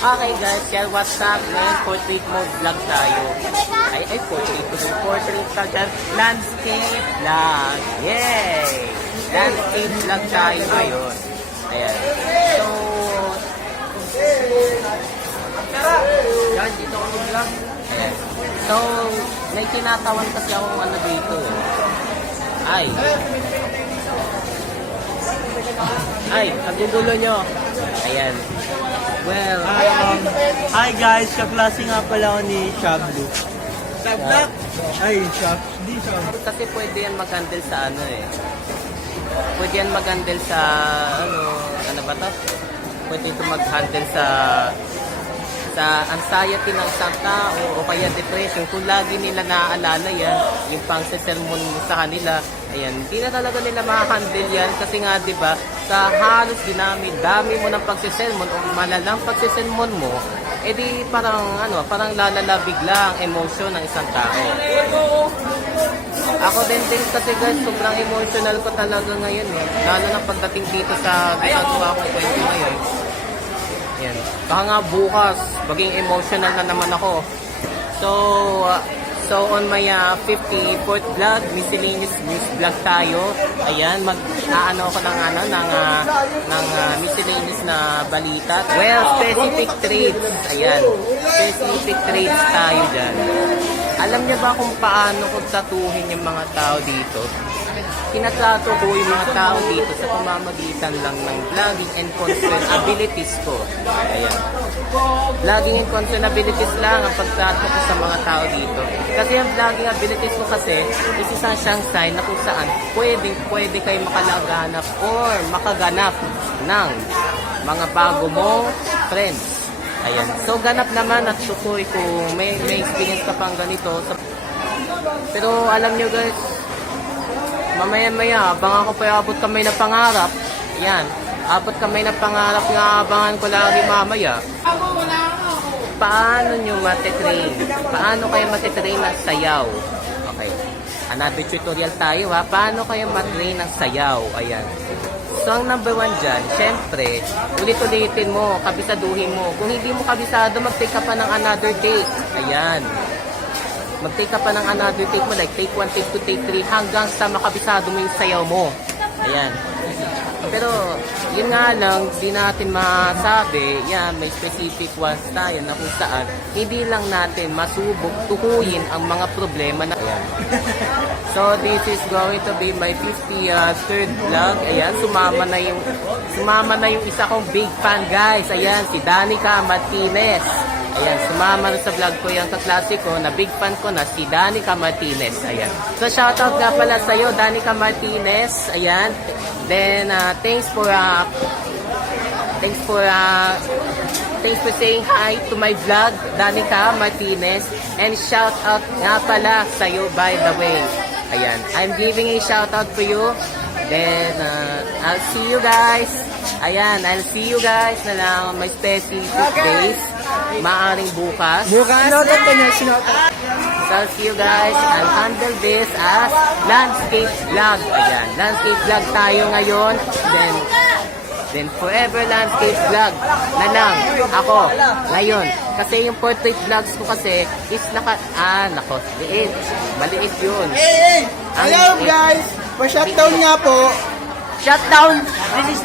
Okay guys, yan what's up? Ngayon, portrait mode vlog tayo. Portrait ka dyan. Landscape vlog. Yay! Landscape vlog tayo ngayon. Ayan. Yan, dito ako vlog. Ayan. So, may tinatawan kasi akong ano dito. Ang gugulo nyo. Ayan. Well, hi guys, kaklase nga pala ako ni Shablu. Shablu? Ay, Di Shablu. kasi pwede yan mag-handle sa ano eh. Pwede yan mag-handle sa ano ba to? Pwede ito mag-handle sa anxiety ng isang tao o kaya depression. Kung lagi nila naaalala yan, yung pang-sermon mo sa kanila, ayan, hindi na talaga nila ma-handle yan kasi nga, di ba, sa halos dami mo ng pagsisermon o malalang pagsisermon mo, edi parang lalala bigla ang emosyon ng isang tao. Ako din kasi guys, sobrang emotional ko talaga ngayon eh. Lalo na pagdating dito sa ginagawa kong kwento ngayon. Yan. Baka nga bukas, maging emotional na naman ako. So on my 54th vlog, miscellaneous news vlog tayo. Ayan, mag-aano ako ng miscellaneous na balita. Well, specific traits. Ayan, specific traits tayo dyan. Alam niya ba kung paano ko tatuhin yung mga tao dito? Tinatrato ko yung mga tao dito sa pamamagitan lang ng vlogging and content abilities ko. Ayan. Vlogging and content abilities lang ang pagtrato ko sa mga tao dito. Kasi ang vlogging abilities ko kasi is isang siyang sign na kung saan pwede kayo makalaganap or makaganap ng mga bago mong friends. Ayan. So, ganap naman at tukoy kung may experience ka pang ganito. Pero alam nyo guys, mamaya-maya, abang ako pa abot kamay na pangarap. Yan. Abot kamay na pangarap nga abangan ko lagi mamaya. Paano nyo matitrain? Paano kayo matitrain ng sayaw? Okay. Another tutorial tayo ha. Paano kayo matrain ng sayaw? Ayan. So, ang number one dyan, syempre, ulit-ulitin mo, kabisaduhin mo. Kung hindi mo kabisado, mag-take ka pa ng another take. Ayan. Mag-take ka pa ng another take mo, like take 1, take 2, take 3, hanggang sa makabisado mo yung sayaw mo. Ayan. Pero, yun nga lang, di natin masabi, yan, may specific ones tayo na kung saan, hindi lang natin masubok, tukuyin ang mga problema na, ayan. So, this is going to be my 53rd vlog. Ayan, sumama na yung isa kong big fan, guys. Ayan, si Danica Martinez. Ayan, sumama na sa vlog ko yung kaklase ko na big fan ko na si Danica Martinez. Ayan. So, shoutout nga pala sa'yo, Danica Martinez. Ayan. Then, thanks for saying hi to my vlog, Danica Martinez. And shoutout nga pala sa'yo, by the way. Ayan. I'm giving a shoutout for you. Then, I'll see you guys. Ayan, I'll see you guys na lang may specific days. Maaring bukas. Sinautat ka niya, sinautat. So, I'll see you guys. I'll handle this as landscape vlog. Ayan, landscape vlog tayo ngayon. Then forever landscape vlog na lang ako ngayon. Kasi yung portrait vlogs ko kasi is liit. Maliit yun. Hello guys! Pa-shutdown nga po. Shutdown! This is